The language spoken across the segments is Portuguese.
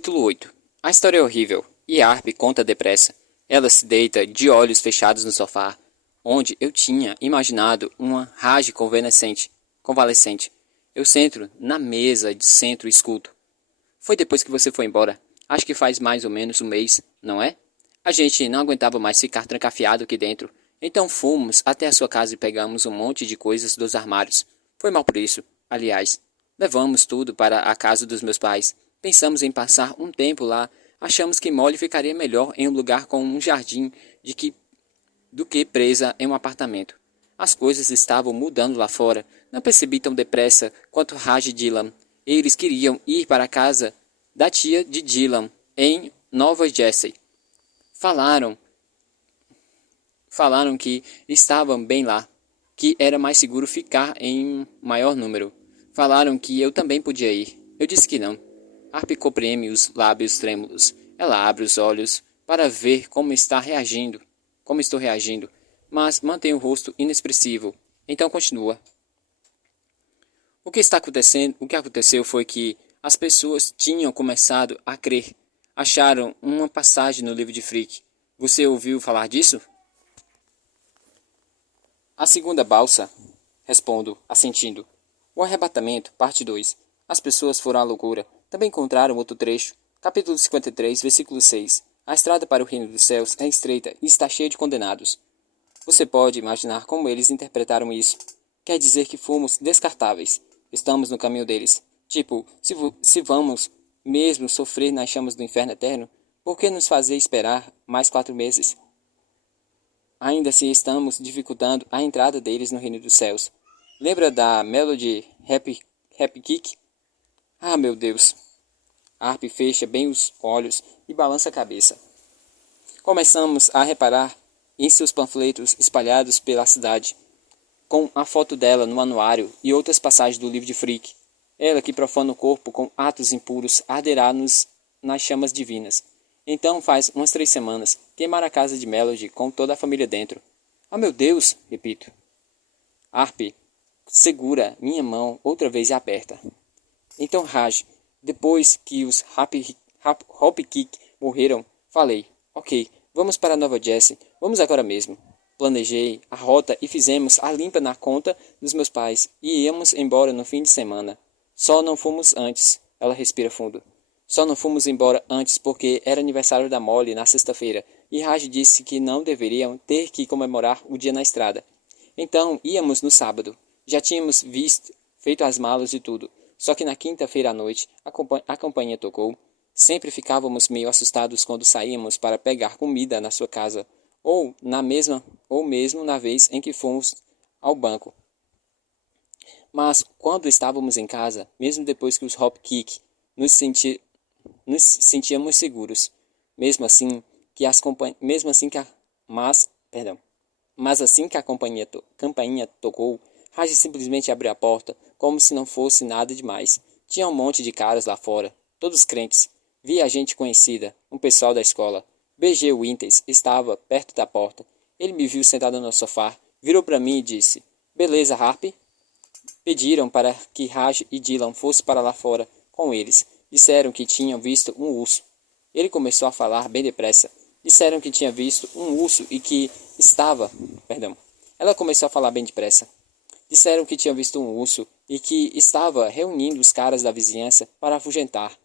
Capítulo 8. A história é horrível, e Harp conta depressa. Ela se deita de olhos fechados no sofá, onde eu tinha imaginado uma Raj convalescente. Eu sento na mesa de centro e escuto. Foi depois que você foi embora. Acho que faz mais ou menos um mês, não é? A gente não aguentava mais ficar trancafiado aqui dentro. Então fomos até a sua casa e pegamos um monte de coisas dos armários. Foi mal por isso, aliás. Levamos tudo para a casa dos meus pais. Pensamos em passar um tempo lá. Achamos que Molly ficaria melhor em um lugar com um jardim do que presa em um apartamento. As coisas estavam mudando lá fora. Não percebi tão depressa quanto Raj e Dylan. Eles queriam ir para a casa da tia de Dylan, em Nova Jersey. Falaram que estavam bem lá, que era mais seguro ficar em maior número. Falaram que eu também podia ir. Eu disse que não. Harp comprime os lábios trêmulos. Ela abre os olhos para ver como estou reagindo, mas mantém o rosto inexpressivo. Então continua. O que está acontecendo? O que aconteceu foi que as pessoas tinham começado a crer. Acharam uma passagem no livro de Frick. Você ouviu falar disso? A segunda balsa, respondo, assentindo. O arrebatamento, parte 2. As pessoas foram à loucura. Também encontraram outro trecho. Capítulo 53, versículo 6. A estrada para o reino dos céus é estreita e está cheia de condenados. Você pode imaginar como eles interpretaram isso. Quer dizer que fomos descartáveis. Estamos no caminho deles. Tipo, se vamos mesmo sofrer nas chamas do inferno eterno, por que nos fazer esperar mais 4 meses? Ainda se estamos dificultando a entrada deles no reino dos céus. Lembra da Melody Happy Kick? Ah, meu Deus! Harp fecha bem os olhos e balança a cabeça. Começamos a reparar em seus panfletos espalhados pela cidade, com a foto dela no anuário e outras passagens do livro de Frick. Ela que profana o corpo com atos impuros arderá nas chamas divinas. Então faz umas 3 semanas, queimar a casa de Melody com toda a família dentro. Ah, meu Deus! Repito. Harp segura minha mão outra vez e aperta. Então Raj, depois que os Hopkick morreram, falei, ok, vamos para Nova Jersey, vamos agora mesmo. Planejei a rota e fizemos a limpa na conta dos meus pais e íamos embora no fim de semana. Só não fomos antes. Ela respira fundo. Só não fomos embora antes porque era aniversário da Molly na sexta-feira e Raj disse que não deveriam ter que comemorar o dia na estrada. Então íamos no sábado. Já tínhamos feito as malas e tudo. Só que na quinta-feira à noite a campainha tocou. Sempre ficávamos meio assustados quando saíamos para pegar comida na sua casa ou mesmo na vez em que fomos ao banco. Mas quando estávamos em casa, mesmo depois que os Hopkick nos sentíamos seguros. Mas assim que a campainha tocou, Raj simplesmente abriu a porta, como se não fosse nada demais. Tinha um monte de caras lá fora, todos crentes. Vi a gente conhecida, um pessoal da escola. B.G. Winters estava perto da porta. Ele me viu sentado no sofá, virou para mim e disse, beleza, Harp? Pediram para que Raj e Dylan fossem para lá fora com eles. Disseram que tinham visto um urso. Ele começou a falar bem depressa. Disseram que tinha visto um urso e que estava... Ela começou a falar bem depressa. Disseram que tinham visto um urso e que estava reunindo os caras da vizinhança para afugentar.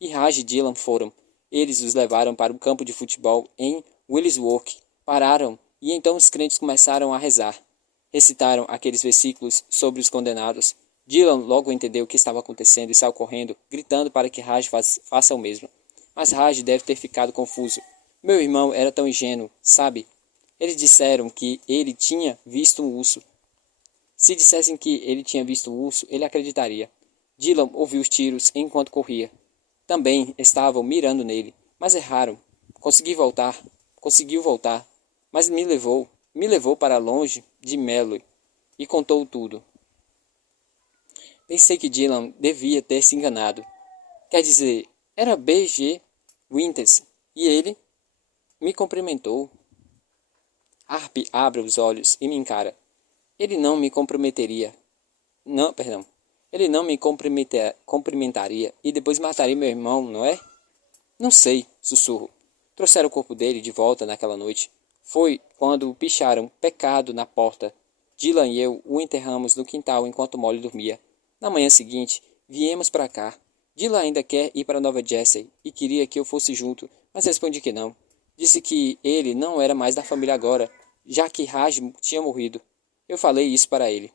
E Raj e Dylan foram. Eles os levaram para um campo de futebol em Williswork. Pararam e então os crentes começaram a rezar. Recitaram aqueles versículos sobre os condenados. Dylan logo entendeu o que estava acontecendo e saiu correndo, gritando para que Raj faça o mesmo. Mas Raj deve ter ficado confuso. Meu irmão era tão ingênuo, sabe? Eles disseram que ele tinha visto um urso. Se dissessem que ele tinha visto um urso, ele acreditaria. Dylan ouviu os tiros enquanto corria. Também estavam mirando nele, mas erraram. Conseguiu voltar, mas me levou para longe de Melody e contou tudo. Pensei que Dylan devia ter se enganado. Quer dizer, era B.G. Winters e ele me cumprimentou. Harp abre os olhos e me encara. Ele não me cumprimentaria. Ele não me cumprimentaria e depois mataria meu irmão, não é? Não sei, sussurro. Trouxeram o corpo dele de volta naquela noite. Foi quando o picharam pecado na porta. Dylan e eu o enterramos no quintal enquanto Molly dormia. Na manhã seguinte, viemos para cá. Dylan ainda quer ir para Nova Jersey e queria que eu fosse junto, mas respondi que não. Disse que ele não era mais da família agora, já que Raj tinha morrido. Eu falei isso para ele.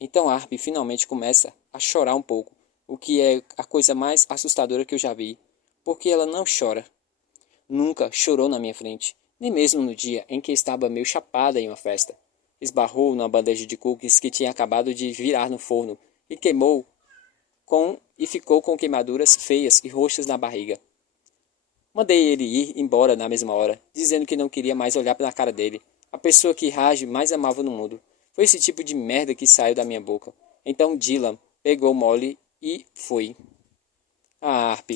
Então Harp finalmente começa a chorar um pouco, o que é a coisa mais assustadora que eu já vi, porque ela não chora. Nunca chorou na minha frente, nem mesmo no dia em que estava meio chapada em uma festa. Esbarrou numa bandeja de cookies que tinha acabado de virar no forno e queimou e ficou com queimaduras feias e roxas na barriga. Mandei ele ir embora na mesma hora, dizendo que não queria mais olhar na cara dele, a pessoa que Raj mais amava no mundo. Foi esse tipo de merda que saiu da minha boca. Então Dylan pegou Molly e foi. A Harp.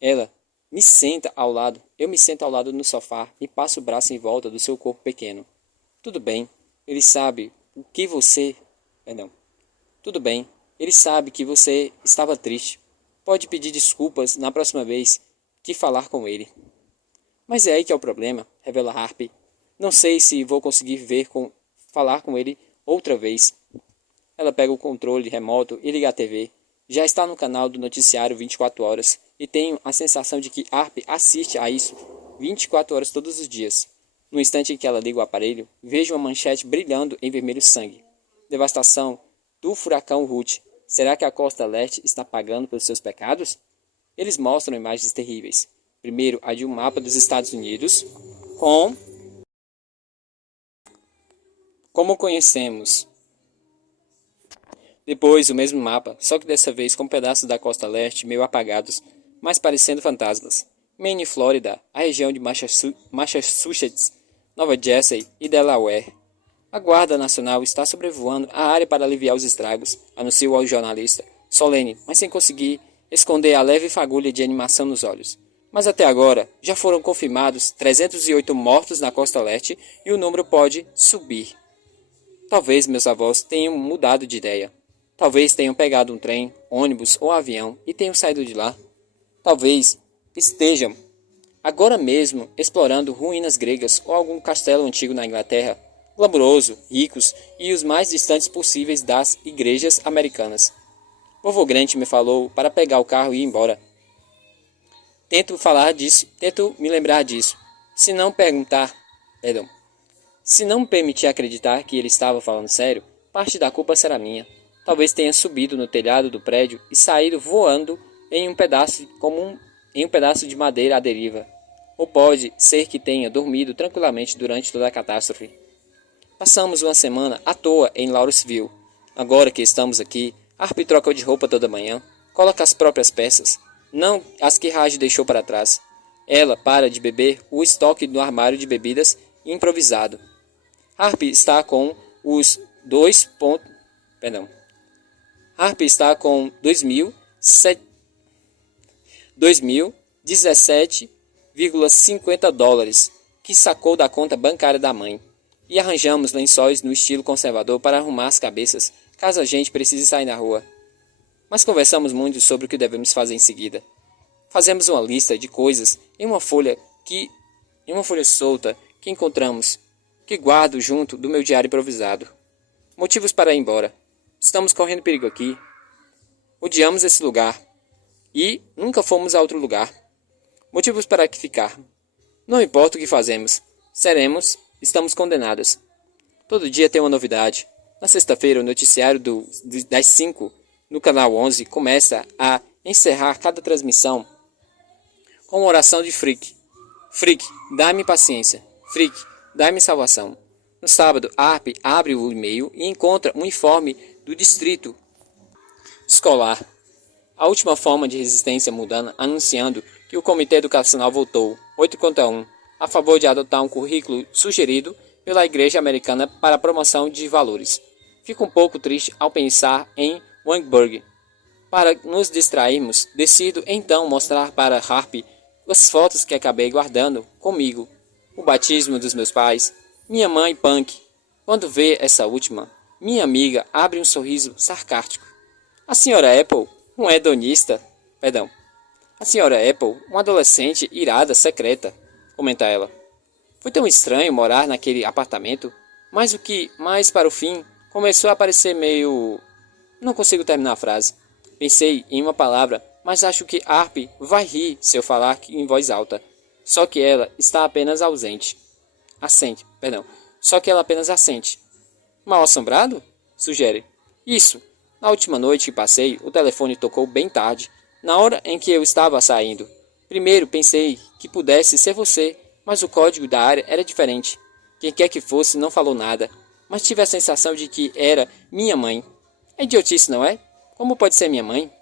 Ela me senta ao lado. Eu me sento ao lado no sofá e passo o braço em volta do seu corpo pequeno. Tudo bem. Ele sabe o que você... Perdão. Tudo bem. Ele sabe que você estava triste. Pode pedir desculpas na próxima vez que falar com ele. Mas é aí que é o problema, revela Harp. Não sei se vou conseguir falar com ele outra vez. Ela pega o controle remoto e liga a TV. Já está no canal do noticiário 24 horas e tenho a sensação de que Harp assiste a isso 24 horas todos os dias. No instante em que ela liga o aparelho, vejo uma manchete brilhando em vermelho sangue. Devastação do furacão Ruth. Será que a costa leste está pagando pelos seus pecados? Eles mostram imagens terríveis. Primeiro, a de um mapa dos Estados Unidos, como conhecemos. Depois, o mesmo mapa, só que dessa vez com pedaços da costa leste meio apagados, mas parecendo fantasmas. Maine, Flórida, a região de Massachusetts, Nova Jersey e Delaware. A Guarda Nacional está sobrevoando a área para aliviar os estragos, anunciou ao jornalista, solene, mas sem conseguir esconder a leve fagulha de animação nos olhos. Mas até agora, já foram confirmados 308 mortos na costa leste e o número pode subir. Talvez meus avós tenham mudado de ideia. Talvez tenham pegado um trem, ônibus ou avião e tenham saído de lá. Talvez estejam agora mesmo explorando ruínas gregas ou algum castelo antigo na Inglaterra, glamouroso, ricos e os mais distantes possíveis das igrejas americanas. Vovô Grant me falou para pegar o carro e ir embora. Tento me lembrar disso. Se não me permitir acreditar que ele estava falando sério, parte da culpa será minha. Talvez tenha subido no telhado do prédio e saído voando em um pedaço de madeira à deriva. Ou pode ser que tenha dormido tranquilamente durante toda a catástrofe. Passamos uma semana à toa em Lawrenceville. Agora que estamos aqui, Harp troca de roupa toda manhã, coloca as próprias peças, não as que Raj deixou para trás. Ela para de beber o estoque no armário de bebidas improvisado. Harp está com os 2.017,50 dólares que sacou da conta bancária da mãe. E arranjamos lençóis no estilo conservador para arrumar as cabeças, caso a gente precise sair na rua. Mas conversamos muito sobre o que devemos fazer em seguida. Fazemos uma lista de coisas em uma folha solta que encontramos, que guardo junto do meu diário improvisado. Motivos para ir embora. Estamos correndo perigo aqui. Odiamos esse lugar. E nunca fomos a outro lugar. Motivos para aqui ficar. Não importa o que fazemos. Estamos condenadas. Todo dia tem uma novidade. Na sexta-feira, o noticiário das 5 no canal 11 começa a encerrar cada transmissão com uma oração de Frick. Frick, dá-me paciência. Frick, dá-me salvação. No sábado, Harp abre o e-mail e encontra um informe do distrito escolar. A última forma de resistência mudana anunciando que o Comitê Educacional votou 8-1 a favor de adotar um currículo sugerido pela Igreja Americana para a promoção de valores. Fico um pouco triste ao pensar em Weinberg. Para nos distrairmos, decido então mostrar para Harp as fotos que acabei guardando comigo. O batismo dos meus pais, minha mãe punk. Quando vê essa última, minha amiga abre um sorriso sarcástico. A senhora Apple, um hedonista, A senhora Apple, uma adolescente irada, secreta, comenta ela. Foi tão estranho morar naquele apartamento, mas para o fim, começou a parecer meio... Não consigo terminar a frase. Pensei em uma palavra, mas acho que Harp vai rir se eu falar em voz alta. Só que ela está apenas ausente. Assente, perdão. Só que ela apenas assente. Mal assombrado? Sugere. Isso. Na última noite que passei, o telefone tocou bem tarde, na hora em que eu estava saindo. Primeiro pensei que pudesse ser você, mas o código da área era diferente. Quem quer que fosse não falou nada, mas tive a sensação de que era minha mãe. É idiotice, não é? Como pode ser minha mãe?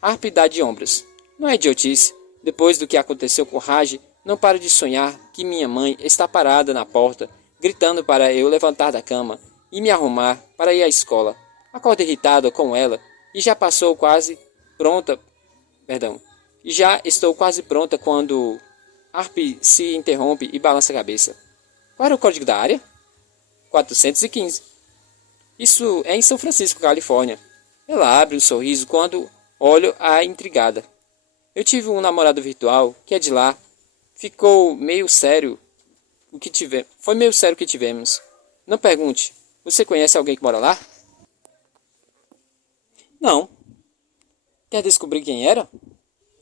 Harp dá de ombros. Não é idiotice. Depois do que aconteceu com Raj, não paro de sonhar que minha mãe está parada na porta, gritando para eu levantar da cama e me arrumar para ir à escola. Acordo irritada com ela e já passou quase pronta. Perdão. E já estou quase pronta quando Harp se interrompe e balança a cabeça. Qual era o código da área? 415. Isso é em São Francisco, Califórnia. Ela abre um sorriso quando olho a intrigada. Eu tive um namorado virtual que é de lá. Ficou meio sério o que tivemos. Foi meio sério o que tivemos. Não pergunte. Você conhece alguém que mora lá? Não. Quer descobrir quem era?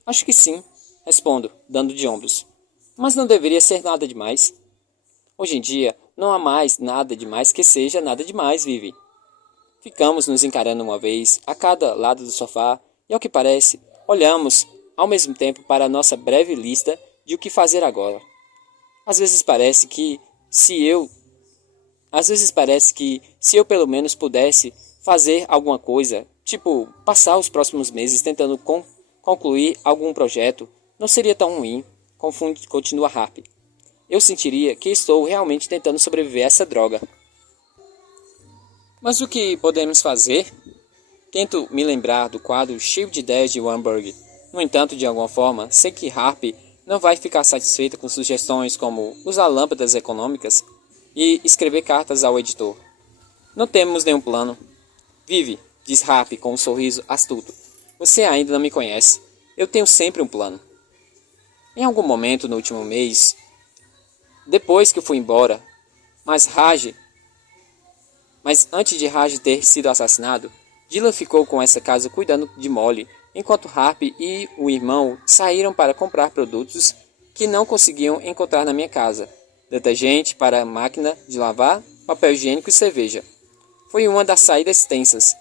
Acho que sim, respondo, dando de ombros. Mas não deveria ser nada demais. Hoje em dia, não há mais nada demais que seja nada demais, Vivi. Ficamos nos encarando uma vez, a cada lado do sofá, e ao que parece, olhamos ao mesmo tempo para a nossa breve lista de o que fazer agora. Às vezes parece que se eu pelo menos pudesse fazer alguma coisa, tipo passar os próximos meses tentando concluir algum projeto, não seria tão ruim, continua Harp. Eu sentiria que estou realmente tentando sobreviver a essa droga. Mas o que podemos fazer? Tento me lembrar do quadro cheio de ideias de Weinberg. No entanto, de alguma forma, sei que Harp não vai ficar satisfeita com sugestões como usar lâmpadas econômicas e escrever cartas ao editor. Não temos nenhum plano. Vive, diz Harp com um sorriso astuto. Você ainda não me conhece. Eu tenho sempre um plano. Em algum momento no último mês, depois que eu fui embora, mas antes de Raj ter sido assassinado, Dylan ficou com essa casa cuidando de Molly, enquanto Harp e o irmão saíram para comprar produtos que não conseguiam encontrar na minha casa. Detergente para a máquina de lavar, papel higiênico e cerveja. Foi uma das saídas tensas.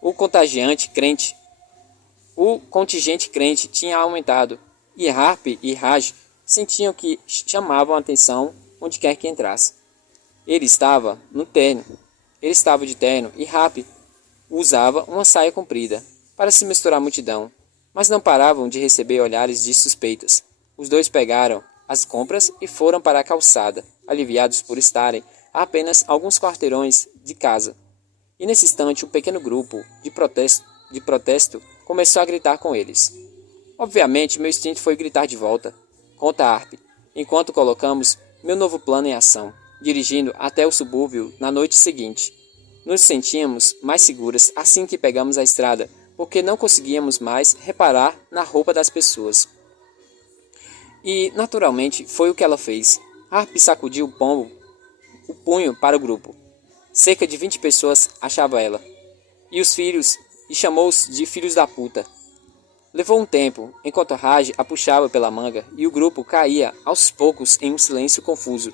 O contingente crente tinha aumentado, e Harp e Raj sentiam que chamavam a atenção onde quer que entrasse. Ele estava de terno e Harp usava uma saia comprida para se misturar à multidão, mas não paravam de receber olhares de suspeitas. Os dois pegaram as compras e foram para a calçada, aliviados por estarem a apenas alguns quarteirões de casa. E nesse instante um pequeno grupo de protesto começou a gritar com eles. Obviamente meu instinto foi gritar de volta, conta Harp, enquanto colocamos meu novo plano em ação, dirigindo até o subúrbio na noite seguinte. Nos sentíamos mais seguras assim que pegamos a estrada, porque não conseguíamos mais reparar na roupa das pessoas. E, naturalmente, foi o que ela fez. Harp sacudiu o punho para o grupo. Cerca de 20 pessoas achava ela. E chamou-os de filhos da puta. Levou um tempo, enquanto Raj a puxava pela manga e o grupo caía aos poucos em um silêncio confuso,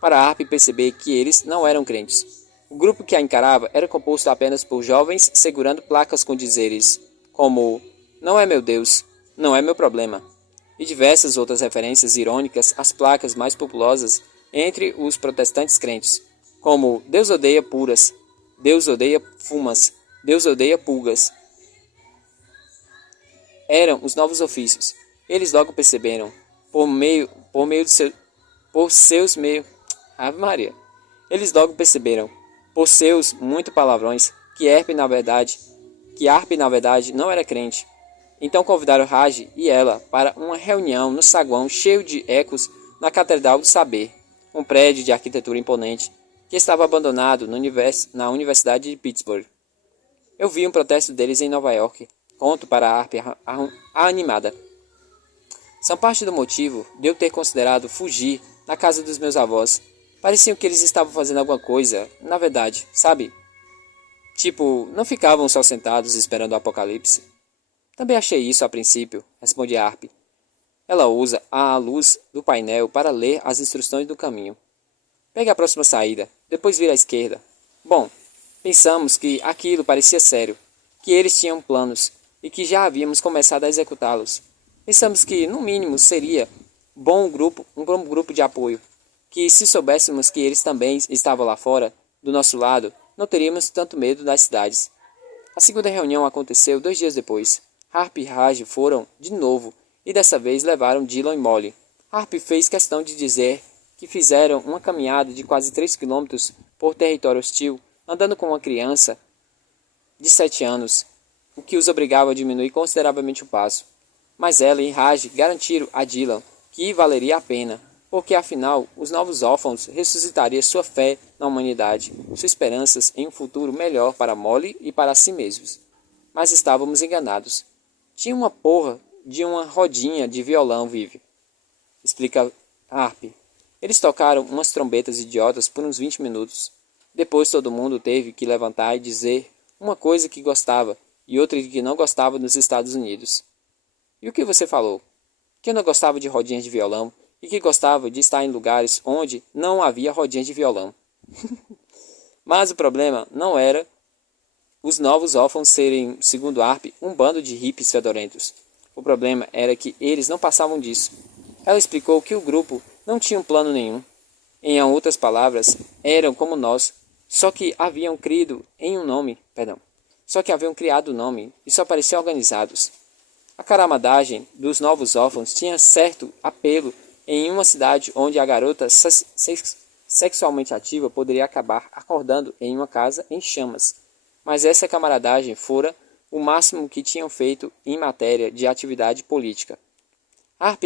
para Harp perceber que eles não eram crentes. O grupo que a encarava era composto apenas por jovens segurando placas com dizeres como "Não é meu Deus, não é meu problema", e diversas outras referências irônicas às placas mais populosas entre os protestantes crentes, como "Deus odeia puras", "Deus odeia fumas", "Deus odeia pulgas". Eram os novos ofícios. Eles logo perceberam, Ave Maria. Eles logo perceberam, por seus muito palavrões, que Harp na verdade não era crente. Então convidaram Raj e ela para uma reunião no saguão cheio de ecos na Catedral do Saber, um prédio de arquitetura imponente que estava abandonado na Universidade de Pittsburgh. Eu vi um protesto deles em Nova York. Conto para a Harp animada. São parte do motivo de eu ter considerado fugir na casa dos meus avós. Pareciam que eles estavam fazendo alguma coisa, na verdade, sabe? Tipo, não ficavam só sentados esperando o apocalipse. Também achei isso a princípio, responde Harp. Ela usa a luz do painel para ler as instruções do caminho. Pegue a próxima saída, depois vira à esquerda. Bom, pensamos que aquilo parecia sério, que eles tinham planos e que já havíamos começado a executá-los. Pensamos que, no mínimo, seria um bom grupo de apoio, que se soubéssemos que eles também estavam lá fora, do nosso lado, não teríamos tanto medo das cidades. A segunda reunião aconteceu 2 dias depois. Harp e Raj foram, de novo, e dessa vez levaram Dylan e Molly. Harp fez questão de dizer que fizeram uma caminhada de quase 3 quilômetros por território hostil, andando com uma criança de 7 anos, o que os obrigava a diminuir consideravelmente o passo. Mas ela e Raj garantiram a Dylan que valeria a pena, porque afinal os novos órfãos ressuscitariam sua fé na humanidade, suas esperanças em um futuro melhor para Molly e para si mesmos. Mas estávamos enganados. Tinha uma porra de uma rodinha de violão, Vive, explica Harp. Eles tocaram umas trombetas idiotas por uns 20 minutos. Depois todo mundo teve que levantar e dizer uma coisa que gostava e outra que não gostava nos Estados Unidos. E o que você falou? Que não gostava de rodinhas de violão e que gostava de estar em lugares onde não havia rodinhas de violão. Mas o problema não era os novos órfãos serem, segundo Harp, um bando de hippies fedorentos. O problema era que eles não passavam disso. Ela explicou que o grupo não tinha um plano nenhum. Em outras palavras, eram como nós, só que haviam criado o nome e só pareciam organizados. A caramadagem dos novos órfãos tinha certo apelo em uma cidade onde a garota sexualmente ativa poderia acabar acordando em uma casa em chamas. Mas essa camaradagem fora o máximo que tinham feito em matéria de atividade política. Harp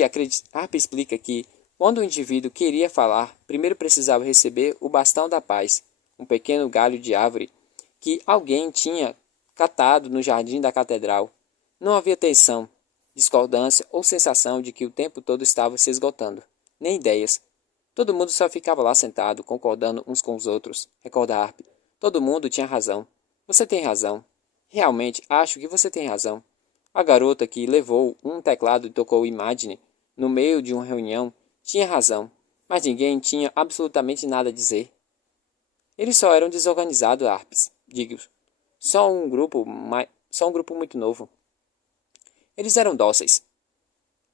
explica que, quando o indivíduo queria falar, primeiro precisava receber o bastão da paz, um pequeno galho de árvore que alguém tinha catado no jardim da catedral. Não havia tensão, discordância ou sensação de que o tempo todo estava se esgotando, nem ideias. Todo mundo só ficava lá sentado, concordando uns com os outros, recorda Harp. Todo mundo tinha razão. Você tem razão. Realmente acho que você tem razão. A garota que levou um teclado e tocou Imagine no meio de uma reunião tinha razão, mas ninguém tinha absolutamente nada a dizer. Eles só eram desorganizados, Harps, digo. Só um grupo muito novo. Eles eram dóceis.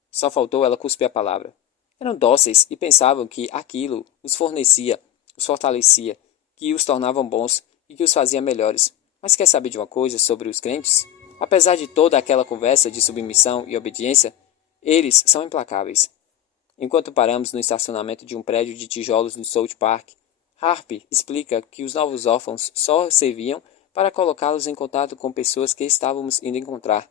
Só faltou ela cuspir a palavra. Eram dóceis e pensavam que aquilo os fornecia, os fortalecia, que os tornavam bons e que os fazia melhores. Mas quer saber de uma coisa sobre os crentes? Apesar de toda aquela conversa de submissão e obediência, eles são implacáveis. Enquanto paramos no estacionamento de um prédio de tijolos no South Park, Harp explica que os novos órfãos só serviam para colocá-los em contato com pessoas que estávamos indo encontrar.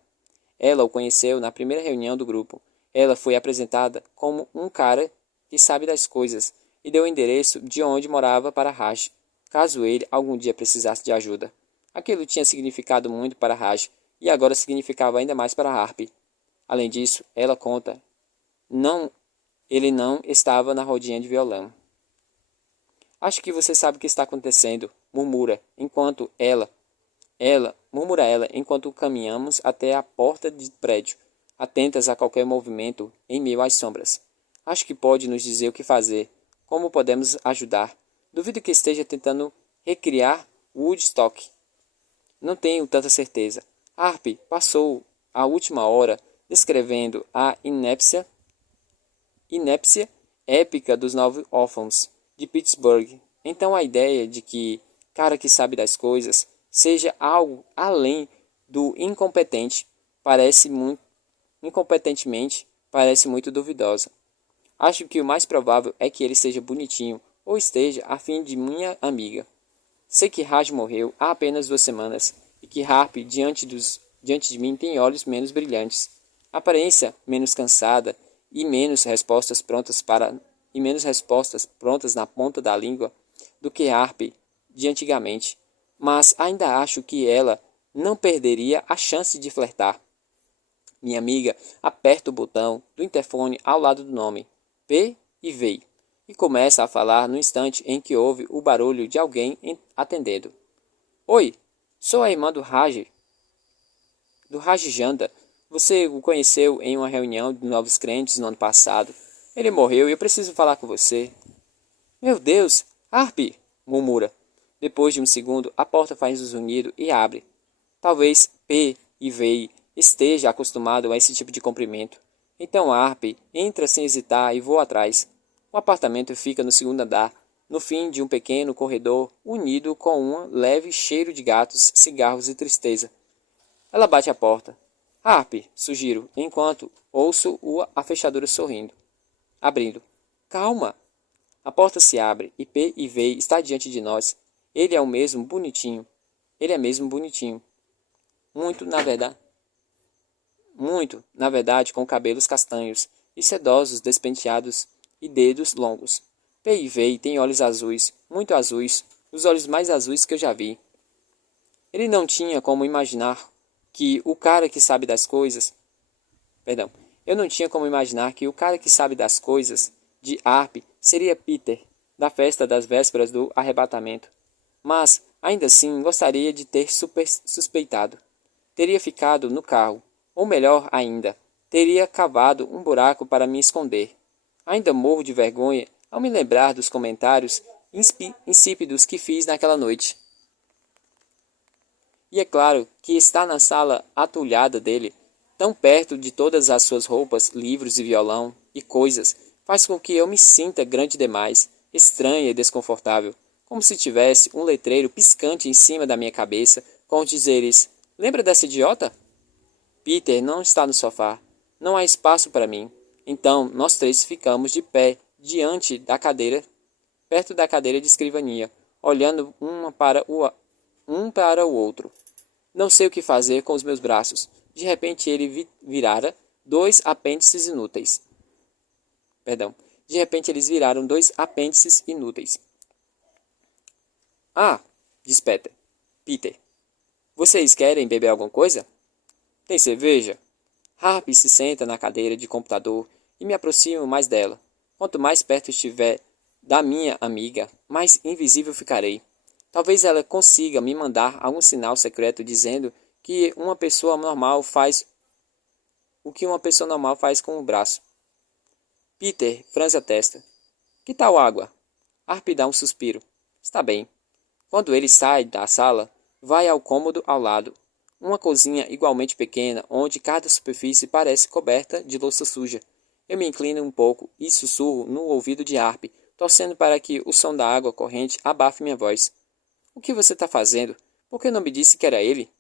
Ela o conheceu na primeira reunião do grupo. Ela foi apresentada como um cara que sabe das coisas e deu o endereço de onde morava para Raj, caso ele algum dia precisasse de ajuda. Aquilo tinha significado muito para Raj e agora significava ainda mais para Harp. Além disso, ela conta, ele não estava na rodinha de violão. Acho que você sabe o que está acontecendo, murmura ela enquanto caminhamos até a porta do prédio, atentas a qualquer movimento em meio às sombras. Acho que pode nos dizer o que fazer, como podemos ajudar. Duvido que esteja tentando recriar Woodstock. Não tenho tanta certeza. Harp passou a última hora descrevendo a inépcia épica dos nove órfãos de Pittsburgh. Então a ideia de que cara que sabe das coisas seja algo além do incompetentemente parece muito duvidosa. Acho que o mais provável é que ele seja bonitinho ou esteja a fim de minha amiga. Sei que Raj morreu há apenas 2 semanas e que Harp diante de mim tem olhos menos brilhantes, aparência menos cansada e menos respostas prontas na ponta da língua do que Harp de antigamente, mas ainda acho que ela não perderia a chance de flertar. Minha amiga aperta o botão do interfone ao lado do nome, P e veio, e começa a falar no instante em que ouve o barulho de alguém atendendo. Oi, sou a irmã do Raj Janda. Você o conheceu em uma reunião de novos crentes no ano passado. Ele morreu e eu preciso falar com você. Meu Deus, Harpy, murmura. Depois de um segundo, a porta faz um zunido e abre. Talvez P e Vei esteja acostumado a esse tipo de cumprimento. Então Harpy entra sem hesitar e voa atrás. O apartamento fica no segundo andar, no fim de um pequeno corredor unido com um leve cheiro de gatos, cigarros e tristeza. Ela bate a porta. Harpy, sugiro, enquanto ouço a fechadura sorrindo. Abrindo. Calma! A porta se abre e P e Vei está diante de nós. Ele é o mesmo bonitinho. Ele é mesmo bonitinho. Muito, na verdade, com cabelos castanhos e sedosos despenteados e dedos longos. P e Vei tem olhos azuis, muito azuis, os olhos mais azuis que eu já vi. Ele não tinha como imaginar que o cara que sabe das coisas... Perdão. Eu não tinha como imaginar que o cara que sabe das coisas de Harpy seria Peter, da festa das vésperas do arrebatamento. Mas, ainda assim, gostaria de ter suspeitado. Teria ficado no carro, ou melhor ainda, teria cavado um buraco para me esconder. Ainda morro de vergonha ao me lembrar dos comentários insípidos que fiz naquela noite. E é claro que estar na sala atulhada dele, tão perto de todas as suas roupas, livros e violão e coisas, faz com que eu me sinta grande demais, estranha e desconfortável, como se tivesse um letreiro piscante em cima da minha cabeça com os dizeres: lembra dessa idiota? Peter não está no sofá. Não há espaço para mim. Então, nós três ficamos de pé, diante da cadeira, perto da cadeira de escrivania, olhando um para o outro. Não sei o que fazer com os meus braços. De repente ele virara dois apêndices inúteis. De repente eles viraram dois apêndices inúteis. Ah, diz Peter. Vocês querem beber alguma coisa? Tem cerveja? Harpy se senta na cadeira de computador e me aproximo mais dela. Quanto mais perto estiver da minha amiga, mais invisível ficarei. Talvez ela consiga me mandar algum sinal secreto dizendo que uma pessoa normal faz o que uma pessoa normal faz com o braço. Peter franze a testa. Que tal água? Harpy dá um suspiro. Está bem. Quando ele sai da sala, vai ao cômodo ao lado. Uma cozinha igualmente pequena, onde cada superfície parece coberta de louça suja. Eu me inclino um pouco e sussurro no ouvido de Harpy, torcendo para que o som da água corrente abafe minha voz. O que você está fazendo? Por que não me disse que era ele?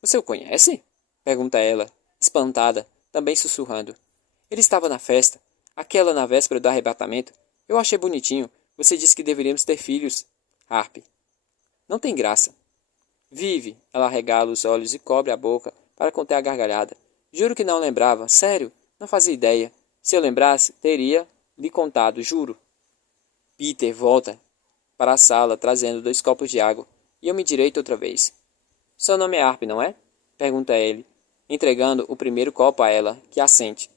Você o conhece? Pergunta ela, espantada, também sussurrando. Ele estava na festa, aquela na véspera do arrebatamento. Eu achei bonitinho. Você disse que deveríamos ter filhos. Harpy. Não tem graça. Vive. Ela regala os olhos e cobre a boca para conter a gargalhada. Juro que não lembrava. Sério, não fazia ideia. Se eu lembrasse, teria lhe contado, juro. Peter volta para a sala, trazendo 2 copos de água, e eu me direito outra vez. Seu nome é Harpy, não é? Pergunta ele, entregando o primeiro copo a ela, que assente.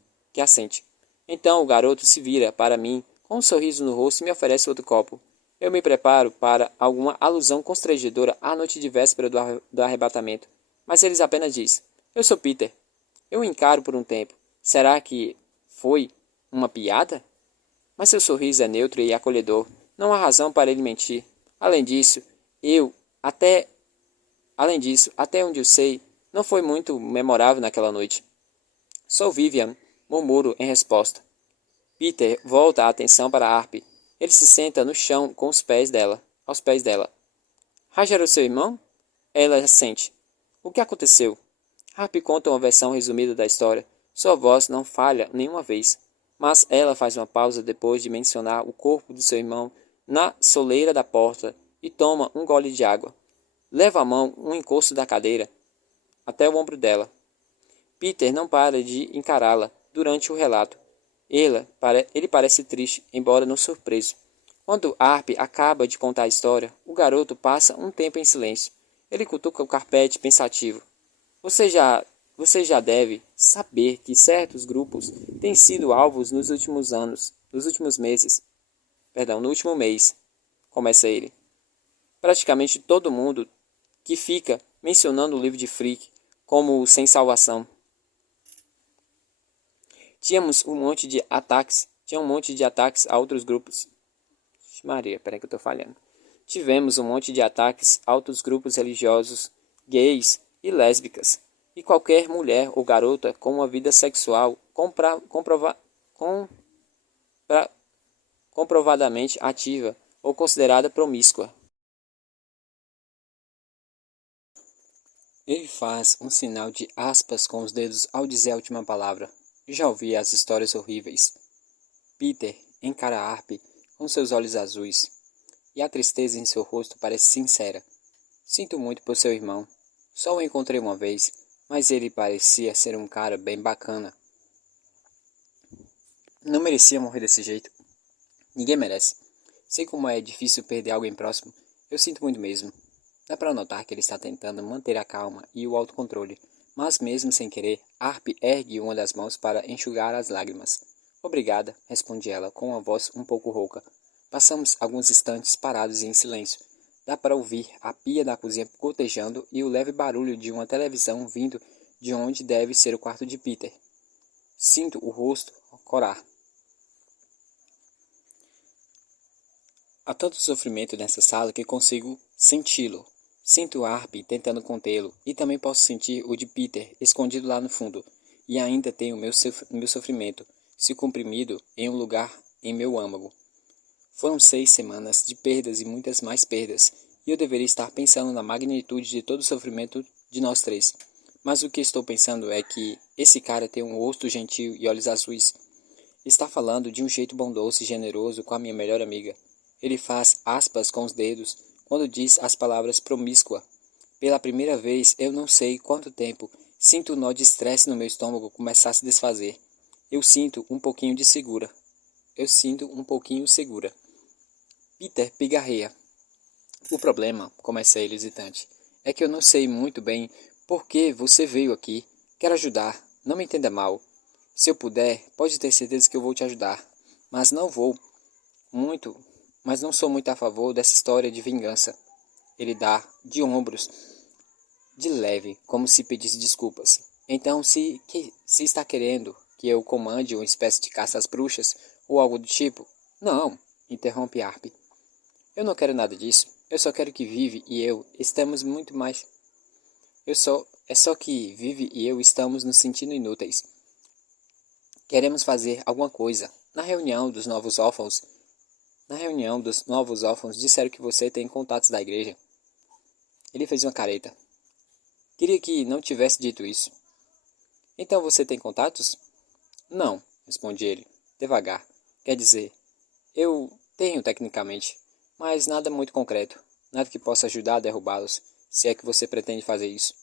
Então o garoto se vira para mim, com um sorriso no rosto e me oferece outro copo. Eu me preparo para alguma alusão constrangedora à noite de véspera do arrebatamento, mas eles apenas diz: eu sou Peter. Eu o encaro por um tempo. Será que foi uma piada? Mas seu sorriso é neutro e acolhedor. Não há razão para ele mentir. Além disso, até onde eu sei, não foi muito memorável naquela noite. Sou Vivian, murmuro em resposta. Peter volta a atenção para Harpy. Ele se senta no chão com aos pés dela. Raj era o seu irmão? Ela assente. O que aconteceu? Harpy conta uma versão resumida da história. Sua voz não falha nenhuma vez. Mas ela faz uma pausa depois de mencionar o corpo de seu irmão na soleira da porta e toma um gole de água. Leva a mão um encosto da cadeira até o ombro dela. Peter não para de encará-la durante o relato. Ele parece triste, embora não surpreso. Quando Harpy acaba de contar a história, o garoto passa um tempo em silêncio. Ele cutuca o carpete pensativo. Você já deve saber que certos grupos têm sido alvos nos últimos meses. Perdão, no último mês, começa ele. Praticamente todo mundo que fica mencionando o livro de Freak como o sem salvação. Tinha um monte de ataques a outros grupos. Maria, peraí que eu tô falhando. Tivemos um monte de ataques a outros grupos religiosos, gays e lésbicas, e qualquer mulher ou garota com uma vida sexual comprovadamente ativa ou considerada promíscua. Ele faz um sinal de aspas com os dedos ao dizer a última palavra. Já ouvi as histórias horríveis. Peter encara Harp com seus olhos azuis, e a tristeza em seu rosto parece sincera. Sinto muito por seu irmão. Só o encontrei uma vez, mas ele parecia ser um cara bem bacana. Não merecia morrer desse jeito. Ninguém merece. Sei como é difícil perder alguém próximo. Eu sinto muito mesmo. Dá para notar que ele está tentando manter a calma e o autocontrole, mas mesmo sem querer, Harp ergue uma das mãos para enxugar as lágrimas. Obrigada, responde ela, com uma voz um pouco rouca. Passamos alguns instantes parados e em silêncio. Dá para ouvir a pia da cozinha gotejando e o leve barulho de uma televisão vindo de onde deve ser o quarto de Peter. Sinto o rosto corar. Há tanto sofrimento nessa sala que consigo senti-lo. Sinto Harp tentando contê-lo, e também posso sentir o de Peter escondido lá no fundo. E ainda tenho meu sofrimento, se comprimido em um lugar em meu âmago. Foram 6 semanas de perdas e muitas mais perdas, e eu deveria estar pensando na magnitude de todo o sofrimento de nós três. Mas o que estou pensando é que esse cara tem um rosto gentil e olhos azuis. Está falando de um jeito bondoso e generoso com a minha melhor amiga. Ele faz aspas com os dedos quando diz as palavras promíscua. Pela primeira vez, eu não sei quanto tempo, sinto o nó de estresse no meu estômago começar a se desfazer. Eu sinto um pouquinho segura. Peter pigarreia. O problema, começa ele hesitante, é que eu não sei muito bem por que você veio aqui. Quero ajudar, não me entenda mal. Se eu puder, pode ter certeza que eu vou te ajudar. Mas não sou muito a favor dessa história de vingança. Ele dá de ombros, de leve, como se pedisse desculpas. Então, se está querendo que eu comande uma espécie de caça às bruxas, ou algo do tipo... Não, interrompe Harp. Eu não quero nada disso. Eu só quero que Vivi e eu estamos muito mais... É só que Vivi e eu estamos nos sentindo inúteis. Queremos fazer alguma coisa. Na reunião dos novos órfãos, disseram que você tem contatos da igreja. Ele fez uma careta. Queria que não tivesse dito isso. Então você tem contatos? Não, responde ele, devagar. Quer dizer, eu tenho tecnicamente, mas nada muito concreto. Nada que possa ajudar a derrubá-los, se é que você pretende fazer isso.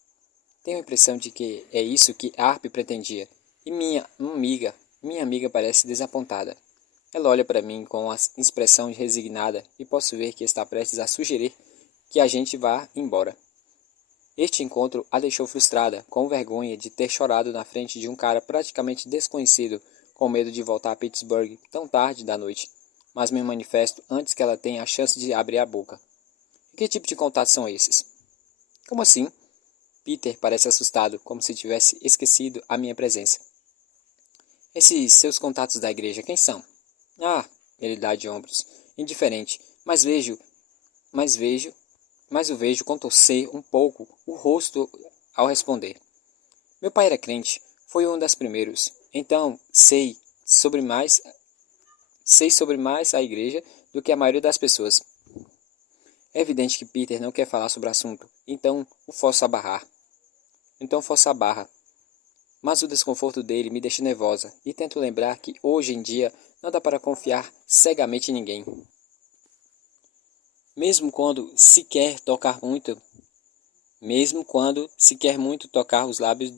Tenho a impressão de que é isso que Harp pretendia. E minha amiga parece desapontada. Ela olha para mim com uma expressão resignada e posso ver que está prestes a sugerir que a gente vá embora. Este encontro a deixou frustrada, com vergonha de ter chorado na frente de um cara praticamente desconhecido, com medo de voltar a Pittsburgh tão tarde da noite. Mas me manifesto antes que ela tenha a chance de abrir a boca. Que tipo de contatos são esses? Como assim? Peter parece assustado, como se tivesse esquecido a minha presença. Esses seus contatos da igreja, quem são? Ah, ele dá de ombros, indiferente, mas o vejo contorcer um pouco o rosto ao responder. Meu pai era crente, foi um dos primeiros, então sei sobre mais a igreja do que a maioria das pessoas. É evidente que Peter não quer falar sobre o assunto, então forço a barra. Mas o desconforto dele me deixa nervosa e tento lembrar que hoje em dia não dá para confiar cegamente em ninguém. Mesmo quando se quer muito tocar os lábios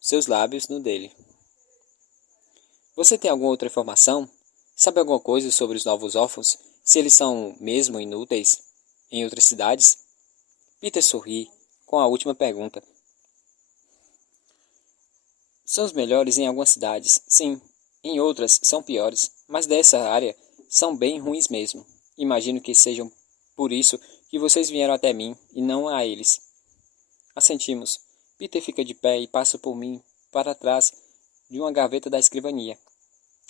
seus lábios no dele. Você tem alguma outra informação? Sabe alguma coisa sobre os novos órfãos? Se eles são mesmo inúteis em outras cidades? Peter sorri com a última pergunta. São os melhores em algumas cidades, sim. Em outras são piores, mas dessa área são bem ruins mesmo. Imagino que sejam por isso que vocês vieram até mim e não a eles. Assentimos. Peter fica de pé e passa por mim para trás de uma gaveta da escrivania.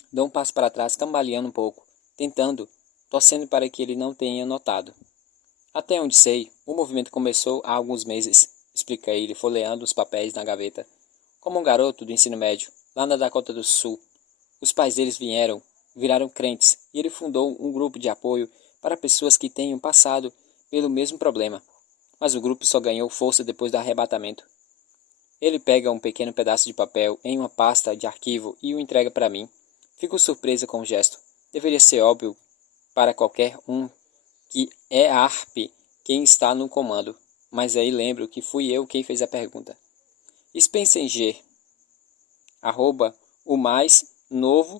Dou um passo para trás, cambaleando um pouco, tentando, torcendo para que ele não tenha notado. Até onde sei, o movimento começou há alguns meses, explica ele, folheando os papéis na gaveta. Como um garoto do ensino médio, lá na Dakota do Sul. Os pais deles viraram crentes, e ele fundou um grupo de apoio para pessoas que tenham passado pelo mesmo problema. Mas o grupo só ganhou força depois do arrebatamento. Ele pega um pequeno pedaço de papel em uma pasta de arquivo e o entrega para mim. Fico surpresa com o gesto. Deveria ser óbvio para qualquer um que é a ARP quem está no comando, mas aí lembro que fui eu quem fez a pergunta. Spencer G. Arroba o mais novo,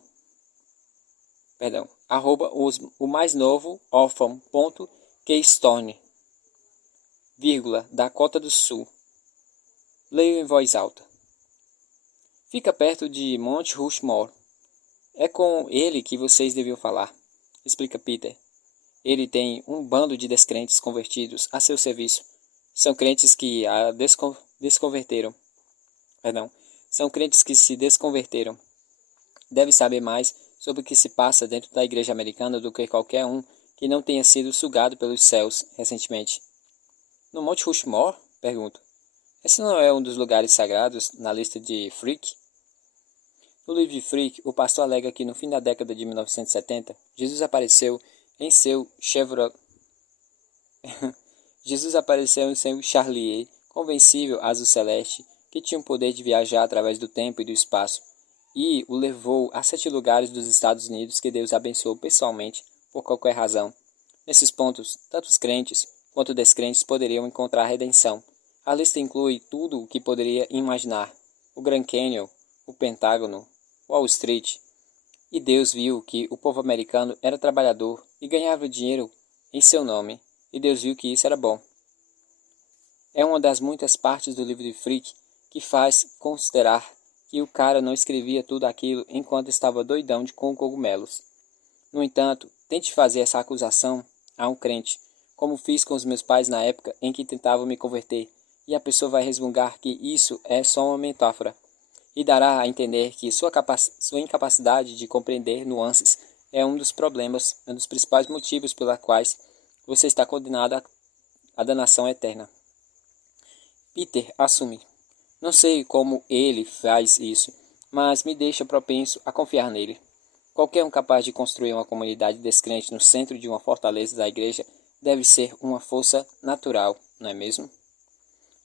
o mais novo orphan.keystone, vírgula, Dakota do Sul. Leio em voz alta. Fica perto de Mount Rushmore. É com ele que vocês deviam falar, explica Peter. Ele tem um bando de descrentes convertidos a seu serviço. São crentes que desconverteram. São crentes que se desconverteram. Deve saber mais sobre o que se passa dentro da igreja americana do que qualquer um que não tenha sido sugado pelos céus recentemente. No Monte Rushmore? Pergunto. Esse não é um dos lugares sagrados na lista de Freak? No livro de Freak, o pastor alega que no fim da década de 1970, Jesus apareceu em seu Chevrolet. Jesus apareceu em seu Charlier, convencível azul celeste, que tinha o poder de viajar através do tempo e do espaço, e o levou a 7 lugares dos Estados Unidos que Deus abençoou pessoalmente, por qualquer razão. Nesses pontos, tanto os crentes quanto descrentes poderiam encontrar redenção. A lista inclui tudo o que poderia imaginar: o Grand Canyon, o Pentágono, Wall Street. E Deus viu que o povo americano era trabalhador e ganhava dinheiro em seu nome, e Deus viu que isso era bom. É uma das muitas partes do livro de Freak que faz considerar que o cara não escrevia tudo aquilo enquanto estava doidão com cogumelos. No entanto, tente fazer essa acusação a um crente, como fiz com os meus pais na época em que tentavam me converter, e a pessoa vai resmungar que isso é só uma metáfora, e dará a entender que sua incapacidade de compreender nuances é um dos problemas, um dos principais motivos pelos quais você está condenado à danação eterna. Peter assume. Não sei como ele faz isso, mas me deixa propenso a confiar nele. Qualquer um capaz de construir uma comunidade descrente no centro de uma fortaleza da igreja deve ser uma força natural, não é mesmo?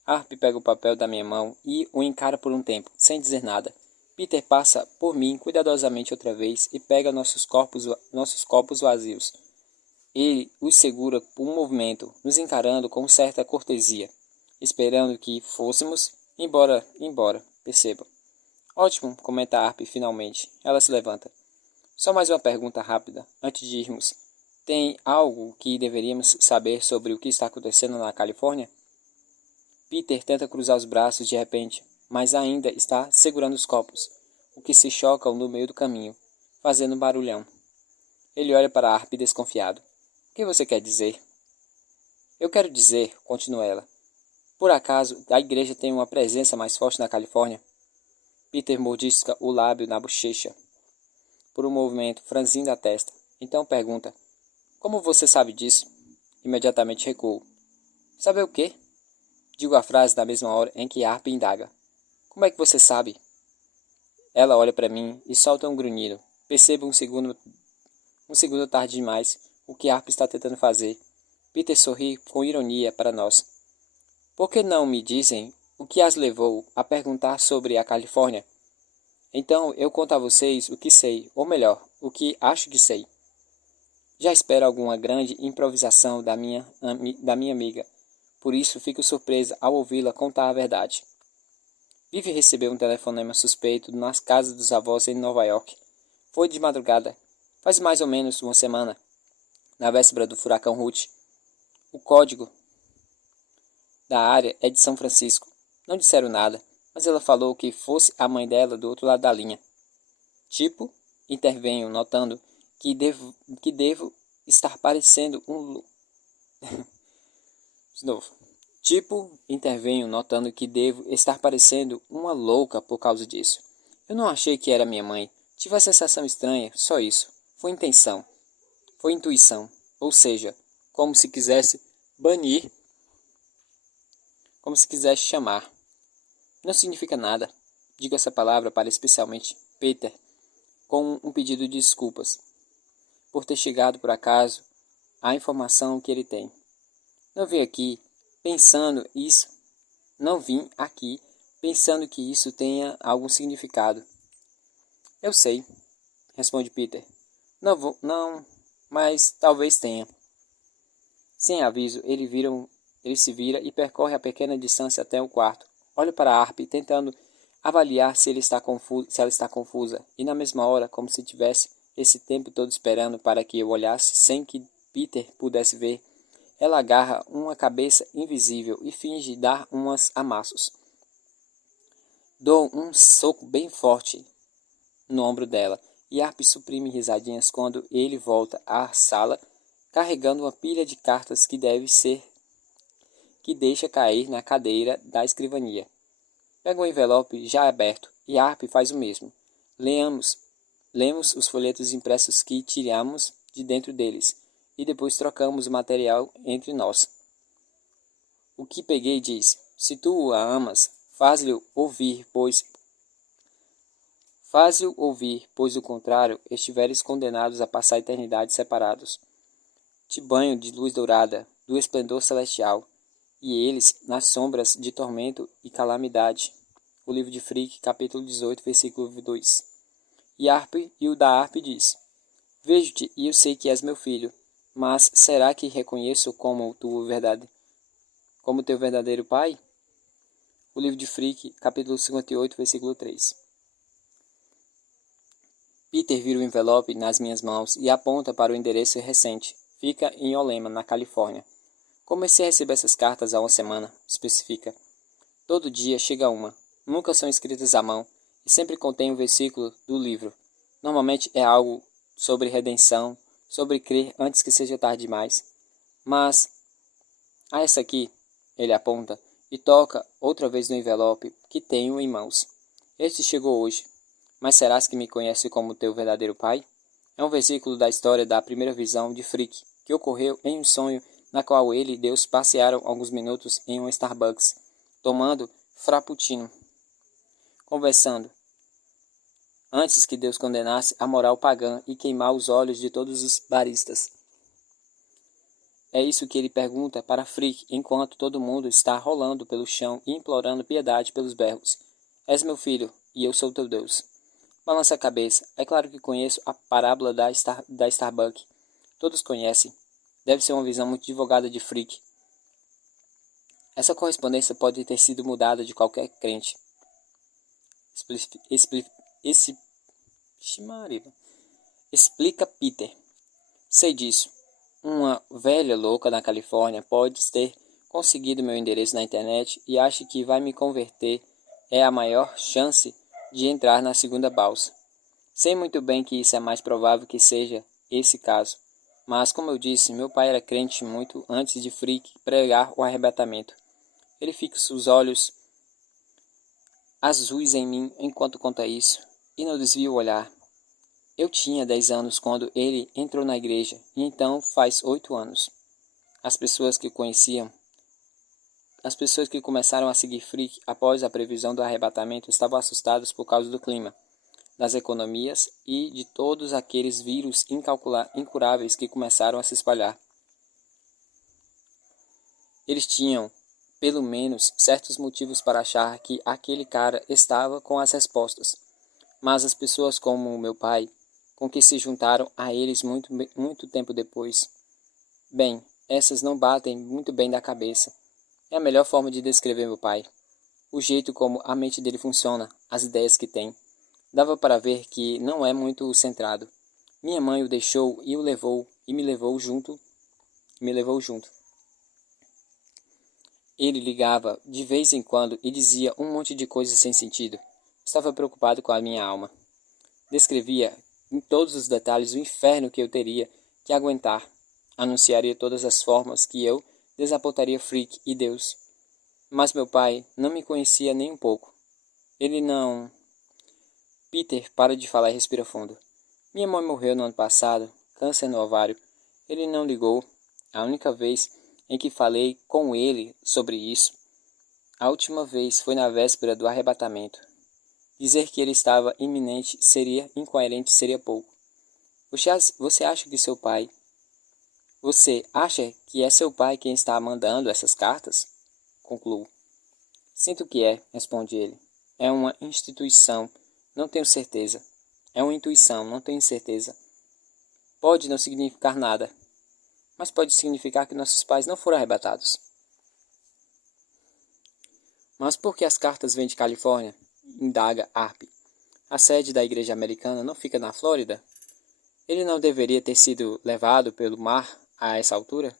Harp pega o papel da minha mão e o encara por um tempo, sem dizer nada. Peter passa por mim cuidadosamente outra vez e pega nossos copos vazios. Ele os segura por um movimento, nos encarando com certa cortesia, esperando que fôssemos embora, perceba. Ótimo, comenta Harp finalmente. Ela se levanta. Só mais uma pergunta rápida, antes de irmos. Tem algo que deveríamos saber sobre o que está acontecendo na Califórnia? Peter tenta cruzar os braços de repente, mas ainda está segurando os copos, o que se chocam no meio do caminho, fazendo um barulhão. Ele olha para Harp desconfiado. O que você quer dizer? Eu quero dizer, continua ela. Por acaso a igreja tem uma presença mais forte na Califórnia? Peter mordisca o lábio na bochecha, por um movimento, franzindo a testa. Então pergunta, como você sabe disso? Imediatamente recuo. Sabe o quê? Digo a frase na mesma hora em que Harp indaga. Como é que você sabe? Ela olha para mim e solta um grunhido. Percebo um segundo tarde demais o que Harp está tentando fazer. Peter sorri com ironia para nós. Por que não me dizem o que as levou a perguntar sobre a Califórnia? Então eu conto a vocês o que sei, ou melhor, o que acho que sei. Já espero alguma grande improvisação da minha amiga. Por isso fico surpresa ao ouvi-la contar a verdade. Vive recebeu um telefonema suspeito nas casas dos avós em Nova York. Foi de madrugada, faz mais ou menos uma semana, na véspera do furacão Ruth. O código da área é de São Francisco. Não disseram nada, mas ela falou que fosse a mãe dela do outro lado da linha. Tipo, intervenho, notando que devo estar parecendo um... De novo. Tipo, intervenho, notando que devo estar parecendo uma louca por causa disso. Eu não achei que era minha mãe. Tive a sensação estranha, só isso. Foi intenção. Foi intuição. Ou seja, como se quisesse banir, como se quisesse chamar. Não significa nada. Digo essa palavra para especialmente Peter, com um pedido de desculpas, por ter chegado por acaso à informação que ele tem. Não vim aqui pensando isso, não vim aqui pensando que isso tenha algum significado. Eu sei, responde Peter. Não, mas talvez tenha. Sem aviso, ele se vira e percorre a pequena distância até o quarto. Olho para a Harpe, tentando avaliar se ela está confusa, e na mesma hora, como se tivesse esse tempo todo esperando para que eu olhasse sem que Peter pudesse ver, ela agarra uma cabeça invisível e finge dar uns amassos. Dou um soco bem forte no ombro dela, e Harpe suprime risadinhas quando ele volta à sala, carregando uma pilha de cartas que deixa cair na cadeira da escrivania. Pega o envelope já aberto, e Harpe faz o mesmo. Lemos os folhetos impressos que tiramos de dentro deles, e depois trocamos o material entre nós. O que peguei diz: se tu a amas, faz-lhe ouvir, pois do contrário, estiveres condenados a passar a eternidade separados. Te banho de luz dourada, do esplendor celestial, e eles nas sombras de tormento e calamidade. O livro de Frick, capítulo 18, versículo 2. E o da Harpe diz: vejo-te e eu sei que és meu filho, mas será que reconheço como teu verdadeiro pai? O livro de Frick, capítulo 58, versículo 3. Peter vira o envelope nas minhas mãos e aponta para o endereço recente. Fica em Olema, na Califórnia. Comecei a receber essas cartas há uma semana, especifica. Todo dia chega uma. Nunca são escritas à mão e sempre contém um versículo do livro. Normalmente é algo sobre redenção, sobre crer antes que seja tarde demais. Mas há essa aqui, ele aponta, e toca outra vez no envelope que tenho em mãos. Este chegou hoje. Mas serás que me conhece como teu verdadeiro pai? É um versículo da história da primeira visão de Frick, que ocorreu em um sonho na qual ele e Deus passearam alguns minutos em um Starbucks, tomando frappuccino, conversando, antes que Deus condenasse a moral pagã e queimar os olhos de todos os baristas. É isso que ele pergunta para Frick, enquanto todo mundo está rolando pelo chão e implorando piedade pelos berros. És meu filho, e eu sou teu Deus. Balança a cabeça. É claro que conheço a parábola da Starbucks. Todos conhecem. Deve ser uma visão muito divulgada de Frick. Essa correspondência pode ter sido mudada de qualquer crente. Explica Peter. Sei disso. Uma velha louca na Califórnia pode ter conseguido meu endereço na internet e acha que vai me converter. É a maior chance de entrar na segunda balsa. Sei muito bem que isso é mais provável que seja esse caso. Mas, como eu disse, meu pai era crente muito antes de Frick pregar o arrebatamento. Ele fixa os olhos azuis em mim enquanto conta isso, e não desvia o olhar. Eu tinha 10 anos quando ele entrou na igreja, e então faz 8 anos. As pessoas que começaram a seguir Frick após a previsão do arrebatamento estavam assustadas por causa do clima, das economias e de todos aqueles vírus incuráveis que começaram a se espalhar. Eles tinham, pelo menos, certos motivos para achar que aquele cara estava com as respostas. Mas as pessoas como meu pai, com que se juntaram a eles muito tempo depois, bem, essas não batem muito bem da cabeça. É a melhor forma de descrever meu pai. O jeito como a mente dele funciona, as ideias que tem. Dava para ver que não é muito centrado. Minha mãe o deixou e o levou e me levou junto. Ele ligava de vez em quando e dizia um monte de coisas sem sentido. Estava preocupado com a minha alma. Descrevia em todos os detalhes o inferno que eu teria que aguentar. Anunciaria todas as formas que eu desapontaria Frick e Deus. Mas meu pai não me conhecia nem um pouco. Ele não... Peter, para de falar e respira fundo. Minha mãe morreu no ano passado, câncer no ovário. Ele não ligou. A única vez em que falei com ele sobre isso, a última vez foi na véspera do arrebatamento. Dizer que ele estava iminente seria incoerente, seria pouco. Você acha que seu pai... Você acha que é seu pai quem está mandando essas cartas? Concluo. Sinto que é, responde ele. É uma instituição, não tenho certeza. É uma intuição, não tenho certeza. Pode não significar nada, mas pode significar que nossos pais não foram arrebatados. Mas por que as cartas vêm de Califórnia? Indaga Arp. A sede da igreja americana não fica na Flórida? Ele não deveria ter sido levado pelo mar a essa altura?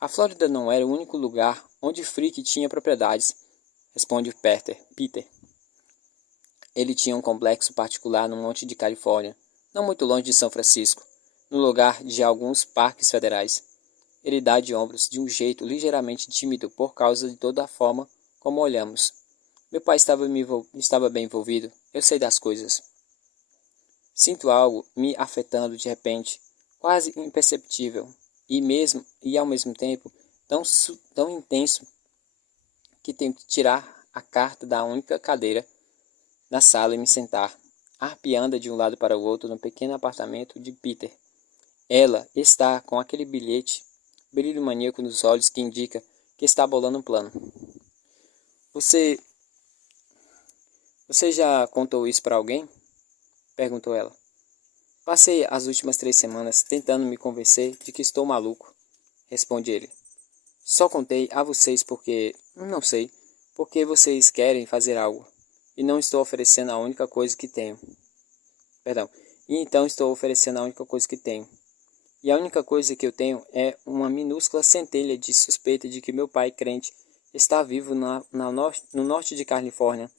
A Flórida não era o único lugar onde Frick tinha propriedades, responde Peter. Ele tinha um complexo particular no Monte de Califórnia, não muito longe de São Francisco, no lugar de alguns parques federais. Ele dá de ombros de um jeito ligeiramente tímido por causa de toda a forma como olhamos. Meu pai estava bem envolvido, eu sei das coisas. Sinto algo me afetando de repente, quase imperceptível, e ao mesmo tempo tão intenso que tenho que tirar a carta da única cadeira na sala e me sentar. Harp anda de um lado para o outro no pequeno apartamento de Peter. Ela está com aquele brilho maníaco nos olhos que indica que está bolando um plano. Você já contou isso para alguém? Perguntou ela. Passei as últimas 3 semanas tentando me convencer de que estou maluco, responde ele. Só contei a vocês porque, não sei, porque vocês querem fazer algo, e não estou oferecendo a única coisa que tenho. E então estou oferecendo a única coisa que tenho. E a única coisa que eu tenho é uma minúscula centelha de suspeita de que meu pai crente está vivo no norte de Califórnia.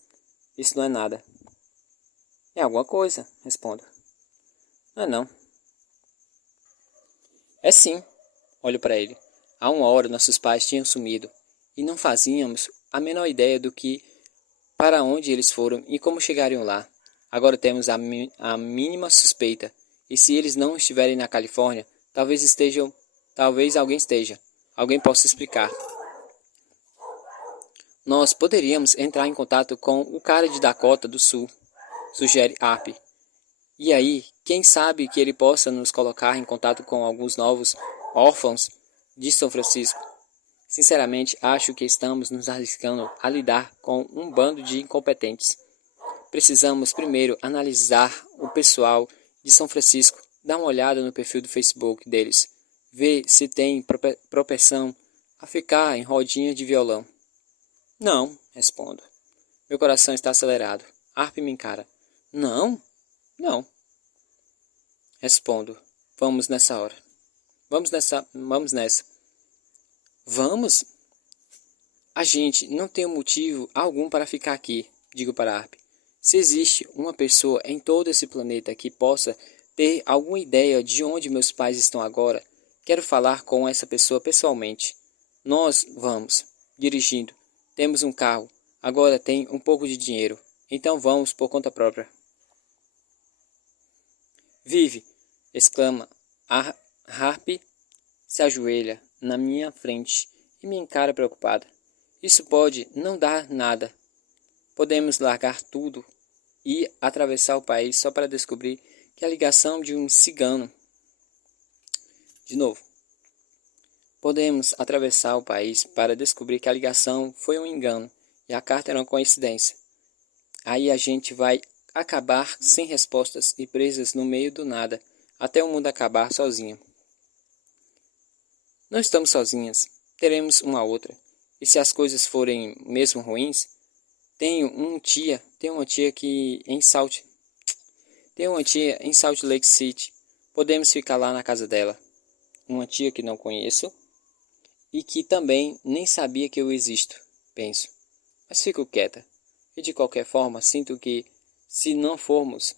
Isso não é nada. É alguma coisa, respondo. Não é não. É sim. Olho para ele. Há 1 hora nossos pais tinham sumido e não fazíamos a menor ideia do que, para onde eles foram e como chegariam lá. Agora temos a mínima suspeita. E se eles não estiverem na Califórnia, talvez alguém esteja. Alguém possa explicar. Nós poderíamos entrar em contato com o cara de Dakota do Sul, sugere Arp. E aí, quem sabe que ele possa nos colocar em contato com alguns novos órfãos de São Francisco. Sinceramente, acho que estamos nos arriscando a lidar com um bando de incompetentes. Precisamos primeiro analisar o pessoal de São Francisco, dar uma olhada no perfil do Facebook deles, ver se tem propensão a ficar em rodinha de violão. Não, respondo. Meu coração está acelerado. Arp me encara. Não, não. Respondo. Vamos nessa hora. Vamos nessa. Vamos? A gente não tem motivo algum para ficar aqui, digo para Arp. Se existe uma pessoa em todo esse planeta que possa ter alguma ideia de onde meus pais estão agora, quero falar com essa pessoa pessoalmente. Nós vamos, dirigindo. Temos um carro. Agora tem um pouco de dinheiro. Então vamos por conta própria. Vive! Exclama. Harp se ajoelha na minha frente e me encara preocupada. Isso pode não dar nada. Podemos largar tudo e atravessar o país só para descobrir que a ligação de um cigano. De novo. Podemos atravessar o país para descobrir que a ligação foi um engano e a carta era uma coincidência. Aí a gente vai acabar sem respostas e presas no meio do nada, até o mundo acabar sozinho. Não estamos sozinhas, teremos uma outra. E se as coisas forem mesmo ruins, tenho uma tia em Salt Lake City. Podemos ficar lá na casa dela. Uma tia que não conheço. e que também nem sabia que eu existo, penso. Mas fico quieta. E de qualquer forma, sinto que, se não formos,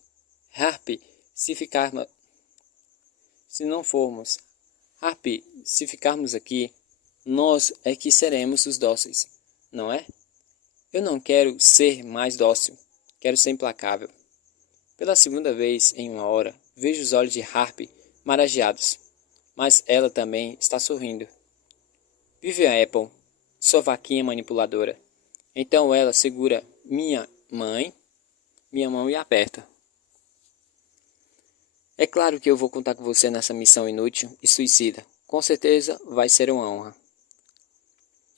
Harpy, se ficarmos, se não formos, Harpy, se ficarmos aqui, nós é que seremos os dóceis, não é? Eu não quero ser mais dócil, quero ser implacável. Pela segunda vez em uma hora, vejo os olhos de Harpy maravilhados, mas ela também está sorrindo. Vive a Apple, sua vaquinha manipuladora. Então ela segura minha mão e aperta. É claro que eu vou contar com você nessa missão inútil e suicida. Com certeza vai ser uma honra.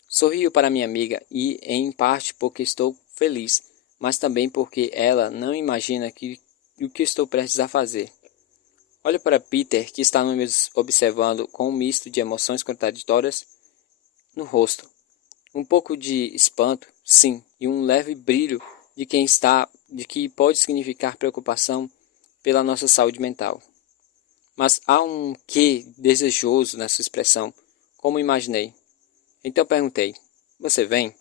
Sorrio para minha amiga e, em parte, porque estou feliz, mas também porque ela não imagina o que estou prestes a fazer. Olho para Peter, que está nos observando com um misto de emoções contraditórias no rosto. Um pouco de espanto, sim, e um leve brilho de que pode significar preocupação pela nossa saúde mental. Mas há um quê desejoso nessa expressão, como imaginei. Então perguntei, você vem?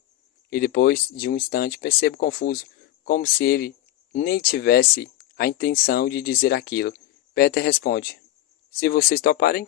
E depois de um instante percebo confuso, como se ele nem tivesse a intenção de dizer aquilo. Peter responde, se vocês toparem.